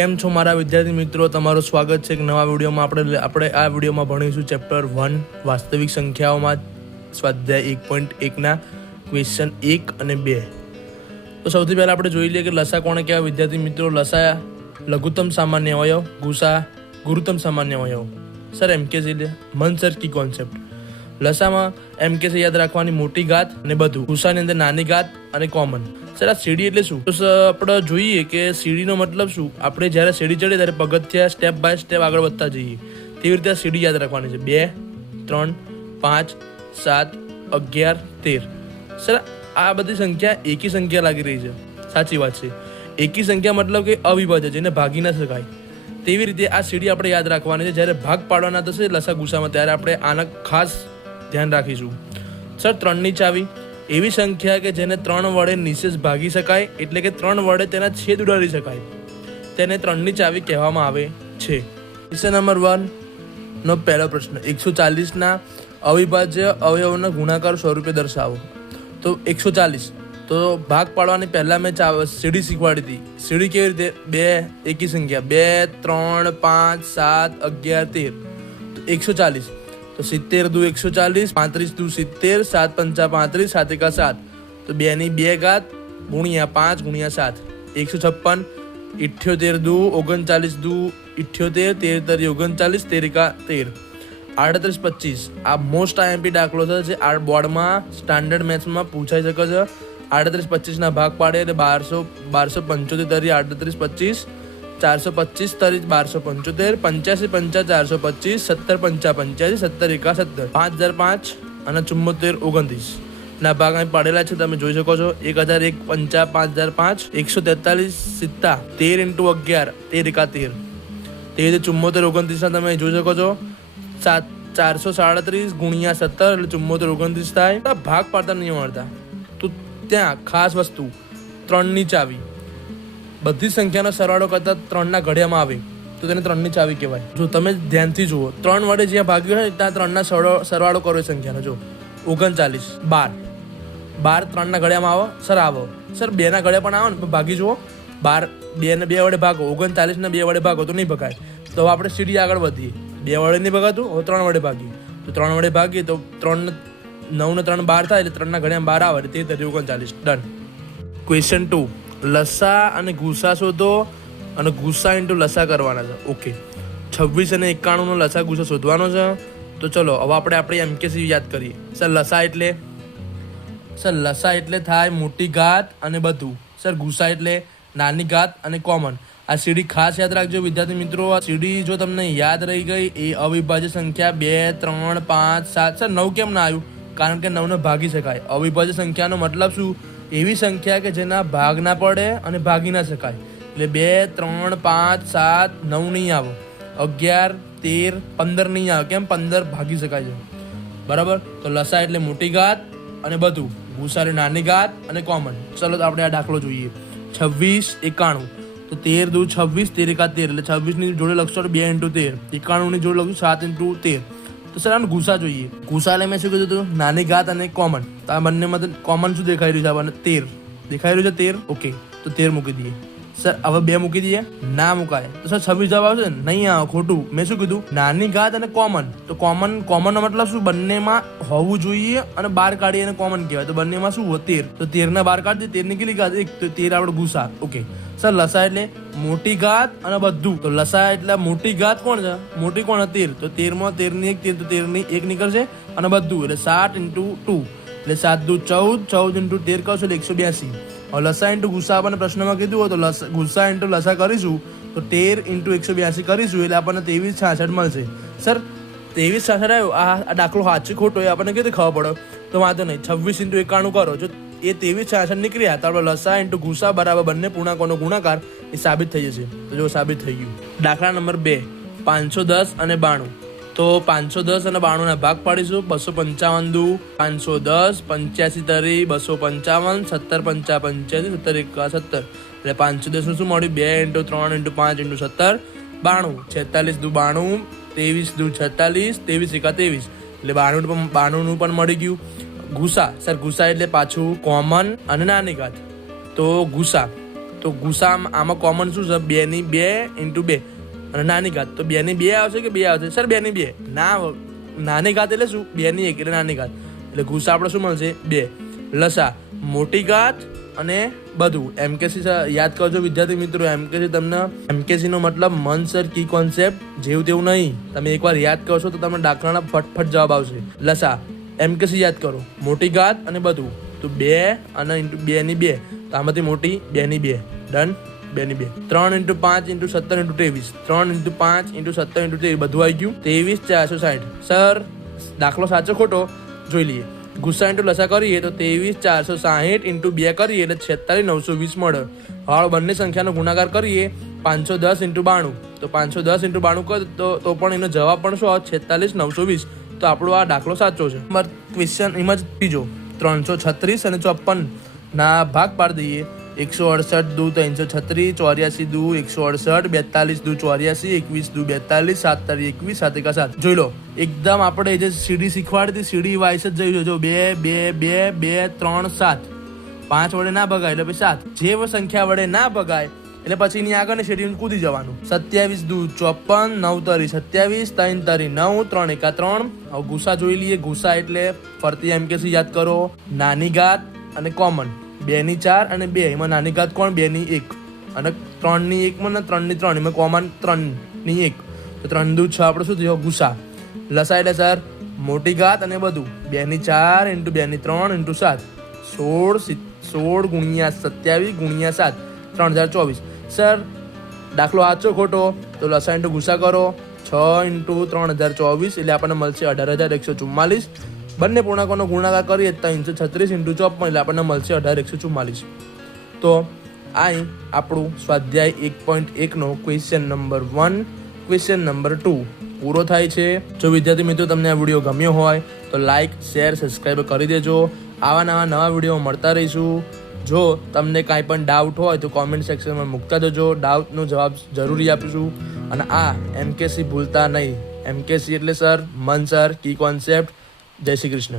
કેમ છો મારા વિદ્યાર્થી મિત્રો? તમારું સ્વાગત છે એક નવા વિડીયોમાં. આપણે આપણે આ વિડીયોમાં ભણીશું ચેપ્ટર વન, વાસ્તવિક સંખ્યાઓમાં સ્વાધ્યાય એક પોઈન્ટ એકના ક્વેશ્ચન એક અને બે. તો સૌથી પહેલાં આપણે જોઈ લઈએ કે લસા કોણે કહેવાય વિદ્યાર્થી મિત્રો લસા લઘુત્તમ સામાન્ય અવયવ, ગુસા, ગુરુત્તમ સામાન્ય અવયવ. સર, એમ કે છે મન સરકી કોન્સેપ્ટ? લસામાં એમ કે છે, યાદ રાખવાની મોટી ઘાત અને બધું. ગુસાની અંદર નાની ઘાત અને કોમન સર, આ સીડી એટલે શું? તો આપણે જોઈએ કે સીડીનો મતલબ શું? આપણે જ્યારે સીડી ચડીએ ત્યારે પગથિયા સ્ટેપ બાય સ્ટેપ આગળ વધતા જઈએ. તેવી રીતે આ સીડી યાદ રાખવાની છે. બે, ત્રણ, પાંચ, સાત, અગિયાર, તેર. સર, આ બધી સંખ્યા એકી સંખ્યા લાગી રહી છે. સાચી વાત છે. એકી સંખ્યા મતલબ કે અવિભાજ્ય, જેને ભાગી ના શકાય. તેવી રીતે આ સીડી આપણે યાદ રાખવાની છે. જ્યારે ભાગ પાડવાના થશે લસા ગુસામાં ત્યારે આપણે આના ખાસ ધ્યાન રાખીશું. સર, ત્રણની ચાવી. એવી સંખ્યા કે જેને ત્રણ વડે નિશેષ ભાગી શકાય, એટલે કે ત્રણ વડે તેના છેદ ઉડાડી શકાય. તેને ત્રણની ચાવી કહેવામાં આવે છે. ક્વેશ્ચન નંબર વનનો પહેલો પ્રશ્ન. એકસો ચાલીસના અવિભાજ્ય અવયવોના ગુણાકાર સ્વરૂપે દર્શાવો. તો એકસો ચાલીસ. તો ભાગ પાડવાની પહેલાં મેં ચા સીડી શીખવાડી હતી. સીડી કેવી રીતે? બે, એકી સંખ્યા. બે, ત્રણ, પાંચ, સાત, અગિયાર, તેર. તો એકસો ચાલીસ. તો સિત્તેર દુ એકસો ચાલીસ, પાંત્રીસ દુ સિત્તેર, સાત પંચા પાંત્રીસ, સાત એકા સાત. તો બેની બે ઘાત ગુણ્યા પાંચ ગુણ્યા સાત. એકસો છપ્પન, ઇઠ્યોતેર દુ ઓગણચાલીસ દુ ઇઠ્યોતેર, તેર તરી ઓગણચાલીસ, તેર એકા તેર. આડત્રીસ પચીસ. આ મોસ્ટ આઈએમપી દાખલો છે. જે આ બોર્ડમાં સ્ટાન્ડર્ડ મેથ્સમાં પૂછાઈ શકે છે. આડત્રીસ પચીસના ભાગ પાડે એટલે બારસો બારસો પંચોતેર તરી આડત્રીસ પચીસ. ચારસો પચીસ તરી બારસો પંચોતેર, પંચ્યાસી, પંચા, ચારસો પચીસ, સત્તર, પંચા, પંચ્યાસી, સત્તર એકા સત્તર પાંચ હજાર પાંચ અને ચુમ્મોતેર ઓગણત્રીસ. ના ભાગ અહીં પાડેલા છે, તમે જોઈ શકો છો. એક હજાર એક, પંચા, પાંચ હજાર પાંચ, એકસો તેતાલીસ, સિત્તા, તેર ઇન્ટુ અગિયાર, તેર એકા તેર. તે રીતે ચુમ્મોતેર ઓગણત્રીસના તમે જોઈ શકો છો. સાત, ચારસો સાડત્રીસ ગુણ્યા સત્તર એટલે ચુમ્મોતેર ઓગણત્રીસ થાય. ભાગ પાડતા નહીં મળતા તો ત્યાં ખાસ વસ્તુ, ત્રણની ચાવી. બધી સંખ્યાનો સરવાળો કરતા ત્રણના ઘડિયામાં આવે. તો તેને ત્રણની ચાવી કહેવાય. જો તમે ધ્યાનથી જુઓ, ત્રણ વડે જ્યાં ભાગ્યું હોય, ત્યાં ત્રણના સરવાળો કરો સંખ્યાનો. જો, ઓગણચાલીસ, બાર. બાર ત્રણના ઘડિયામાં આવો, સર આવો. સર, બેના ઘડિયા પણ આવો ને ભાગી જુઓ. બાર બે ને બે વડે ભાગો, ઓગણચાલીસને બે વડે ભાગો, તો નહીં ભગાય. તો આપણે સીડી આગળ વધીએ. બે વડે નહીં ભગાતું, હવે ત્રણ વડે ભાગીએ. તો ત્રણ વડે ભાગીએ, તો ત્રણ નવ ને ત્રણ બાર થાય, એટલે ત્રણના ઘડિયા બાર આવે તે તરી ઓગણચાલીસ. ડન. ક્વેશ્ચન ટુ લસા અને ગુસા શોધો અને ગુસા ઇન્ટુ લસા કરવાના છે. ઓકે છવ્વીસ અને એકાણુંનો લસા ગુસા શોધવાનો છે. તો ચલો, હવે આપણે આપણે એમકેસી યાદ કરીએ. સર, લસા એટલે? સર, લસા એટલે થાય મોટી ઘાત અને બધું. સર ગુસા એટલે નાની ઘાત અને કોમન આ સીડી ખાસ યાદ રાખજો, વિદ્યાર્થી મિત્રો. આ સીડી જો તમને યાદ રહી ગઈ, એ અવિભાજ્ય સંખ્યા બે, ત્રણ, પાંચ, સાત. સર, નવ કેમ ના આવ્યું? કારણ કે નવને ભાગી શકાય. અવિભાજ્ય સંખ્યાનો મતલબ શું? એવી સંખ્યા કે જેના ભાગ ના પડે અને ભાગી ના શકાય. એટલે બે, ત્રણ, પાંચ, સાત, નવ નહીં આવો. અગિયાર, તેર, પંદર નહીં આવે. કેમ? પંદર ભાગી શકાય છે. બરાબર? તો લસા એટલે મોટી ઘાત અને બધું. ભૂસા એટલે નાની ઘાત અને કોમન ચલો આપણે આ દાખલો જોઈએ. છવ્વીસ, એકાણું. તો તેર દુ છવ્વીસ, તેર એકા તેર. એટલે છવ્વીસની જોડે લખશો બે ઇન્ટુ તેર. એકાણુંની જોડે લખશું સાત ઇન્ટુ તેર. તો સર, આનું ગુસા જોઈએ. ગુસા એટલે મેં શું કીધું હતું નાની ઘાત અને કોમન તો આ બંનેમાં કોમન શું દેખાઈ રહ્યું છે? આપણને તેર. દેખાઈ રહ્યું છે તેર? ઓકે તો તેર મૂકી દઈએ. સર, હવે બે મૂકી દઈએ? ના મુકાય. તો સર, છવ્વીસ જવાબ આવશે ને? નહીં આવે, ખોટું. મેં શું કીધું? નાની ઘાત અને કોમન તો કોમન કોમન નો મતલબ શું? બંનેમાં હોવું જોઈએ અને બાર કાઢી અને કોમન કહેવાય. તો બંનેમાં શું હોય? તેર. તો તેર ના બાર કાઢી તેરની કેટલી ઘાત? એક. તો તેર આપણે ગુસા ઓકે. સર, લસા એટલે મોટી ઘાત અને બધું. તો લસા એટલે મોટી ઘાત કોણ છે? મોટી કોણ? તેર. તો તેરમાં તેરની એક, તેર. તો તેરની એક નીકળશે અને બધું. એટલે સાત ઇન્ટુ ટુ. એટલે સાત દુ ચૌદ. ચૌદ ઇન્ટુ તેર કરશો એટલે એકસો બ્યાસી. લસા ઇન્ટુ ગુસ્સા આપણને પ્રશ્નમાં કીધું હોય તો ગુસ્સા ઇન્ટુ લસા કરીશું તો તેર ઇન્ટુ એકસો બ્યાસી કરીશું એટલે આપણને ત્રેવીસ છાસઠ મળશે સર ત્રેવીસ છાસઠ આવ્યો આ દાખલો સાચો ખોટો એ આપણને કીધું ખબર પડે તો વાંધો નહીં છવ્વીસ ઇન્ટુ એકાણું કરો જો એ ત્રેવીસ છાસઠ નીકળ્યા તો આપણે લસા ઇન્ટુ ગુસા બરાબર બંને પૂર્ણાંકોનો ગુણાકાર એ સાબિત થઈ જશે તો જો સાબિત થઈ ગયું દાખલા નંબર બે પાંચસો દસ અને બાણું તો પાંચસો દસ અને બાણુંના ભાગ પાડીશું. બસો પંચાવન દુ. પાંચસો દસ, પંચ્યાસી તરી, બસો પંચાવન, સત્તર પંચા પંચ્યાસી, સત્તર એકા સત્તર. એટલે પાંચસો દસનું શું મળ્યું? બે ઇન્ટુ ત્રણ ઇન્ટુ પાંચ ઇન્ટુ સત્તર. બાણું, છેતાલીસ દુ બાણું, ત્રેવીસ દુ છેતાલીસ, ત્રેવીસ એકા ત્રેવીસ. એટલે બાણું પણ બાણુંનું પણ મળી ગયું. ગુસા, સર ગુસા એટલે પાછું કોમન અને નાની ઘાત તો ગુસા તો ગુસા આમાં કોમન શું છે? બે ની બે ઇન્ટુ બે. અને નાની ઘાત. તો બેની બે આવશે કે બે આવશે? સર, બેની બે. ના નાની ઘાત એટલે શું? બેની એક એટલે નાની ઘાત. એટલે ગુસા આપણે શું મળશે? બે. લસા, મોટી ઘાત અને બધું. એમકેસી યાદ કરજો વિદ્યાર્થી મિત્રો એમકેસી તમને એમકેસી નો મતલબ મન, સર, કી કોન્સેપ્ટ જેવું તેવું નહીં. તમે એકવાર યાદ કરશો તો તમને દાખલાના ફટફટ જવાબ આવશે. લસા એમકેસી યાદ કરો. મોટી ઘાત અને બધું. તો બે અને ઇન્ટુ બે ની બે. તો આમાંથી મોટી બે ની બે. ડન બે ની બે ત્રણ ઇન્ટુ પાંચ ઇન્ટુ સત્તર ઇન્ટુ ત્રેવીસ. ત્રણ ઇન્ટુ પાંચ ઇન્ટુ સત્તર ઇન્ટુ ત્રેવીસ. બધું આવી ગયું. ત્રેવીસ ચારસો સાઠ. સર, દાખલો સાચો ખોટો? જોઈ લઈએ. ગુસ્સા ઇન્ટુ લસા કરીએ તો ત્રેવીસ ચારસો સાહીઠ ઇન્ટુ બે કરીએ એટલે છેતાલીસ નવસો વીસ મળે. હાળ બંને સંખ્યાનો ગુણાકાર કરીએ પાંચસો દસ ઇન્ટુ બાણું. તો પાંચસો દસ ઇન્ટુ બાણું કર તો તો પણ એનો જવાબ પણ શું આવે? છેતાલીસ નવસો વીસ. તો આપણો આ દાખલો સાચો છે. ક્વેશ્ચન, એમાં જ ત્રીજો ત્રણસો છત્રીસ અને ચોપન ના ભાગ પાડી દઈએ. એકસો અડસઠ દુ ત્રણસો છત્રીસ, ચોર્યાસી દુ એકસો અડસઠ, બેતાલીસ દુ ચોર્યાસી, એકવીસ દુ બેતાલીસ, સાત તારી એકવીસ, સાત એકા સાત. જોઈ લો, એકદમ આપણે જે સીડી શીખવાડતી સીડી વાઇસ જ જઈ જો બે બે બે બે, ત્રણ, સાત. પાંચ વડે ના ભગાય, એટલે સાત. જે સંખ્યા વડે ના ભગાય, એટલે પછી એની આગળ શેડ્યુલ કૂદી જવાનું. સત્યાવીસ દુ ચોપન નવ તરી સત્યાવીસ, ત્રણ તરી નવ, ત્રણ એકા ત્રણ. હવે ગુસા જોઈ લઈએ ગુસા એટલે ફરતી એમ કે યાદ કરો, નાની ઘાત અને કોમન બે ની ચાર અને બે. એમાં નાની ઘાત કોણ? બે ની એક. અને ત્રણની એક માં ને ત્રણ. ની ત્રણ એમાં કોમન ત્રણની એક. તો ત્રણ દુ છ આપણે શું થયું? ગુસા. એટલે સર મોટી ઘાત અને બધું. બે ની ચાર ઇન્ટુ બે ની ત્રણ ઇન્ટુ સાત. સોળ સોળ ગુણ્યા સત્યાવીસ ગુણ્યા સાત. ત્રણ હજાર ચોવીસ. સર દાખલો સાચો ખોટો. તો લસા ઇન્ટુ ગુસા કરો. છ ઇન્ટુ ત્રણ હજાર ચોવીસ. એટલે આપણને મળશે અઢાર હજાર એકસો ચુમ્માલીસ. બંને પૂર્ણાંકોનો ગુણાકાર કરીએ ત્રણસો છત્રીસ ઇન્ટુ ચોપન એટલે આપણને મળશે અઢાર, એકસો ચુમ્માલીસ તો આ આપણું સ્વાધ્યાય એક પોઈન્ટ એકનો question number one question number two પૂરો થાય છે. જો વિદ્યાર્થી મિત્રો તમને આ વીડિયો ગમ્યો હોય તો લાઇક શેર સબસ્ક્રાઈબ કરી દેજો. આવા નવા નવા વીડિયો મળતા રહીશું. જો તમને કાંઈ પણ ડાઉટ હોય તો કોમેન્ટ સેક્શનમાં મૂકતા જજો. ડાઉટનો જવાબ જરૂરી આપીશું. અને આ એમકેસી ભૂલતા નહીં. એમકેસી એટલે સર મન સર કી કોન્સેપ્ટ જય શ્રી કૃષ્ણ.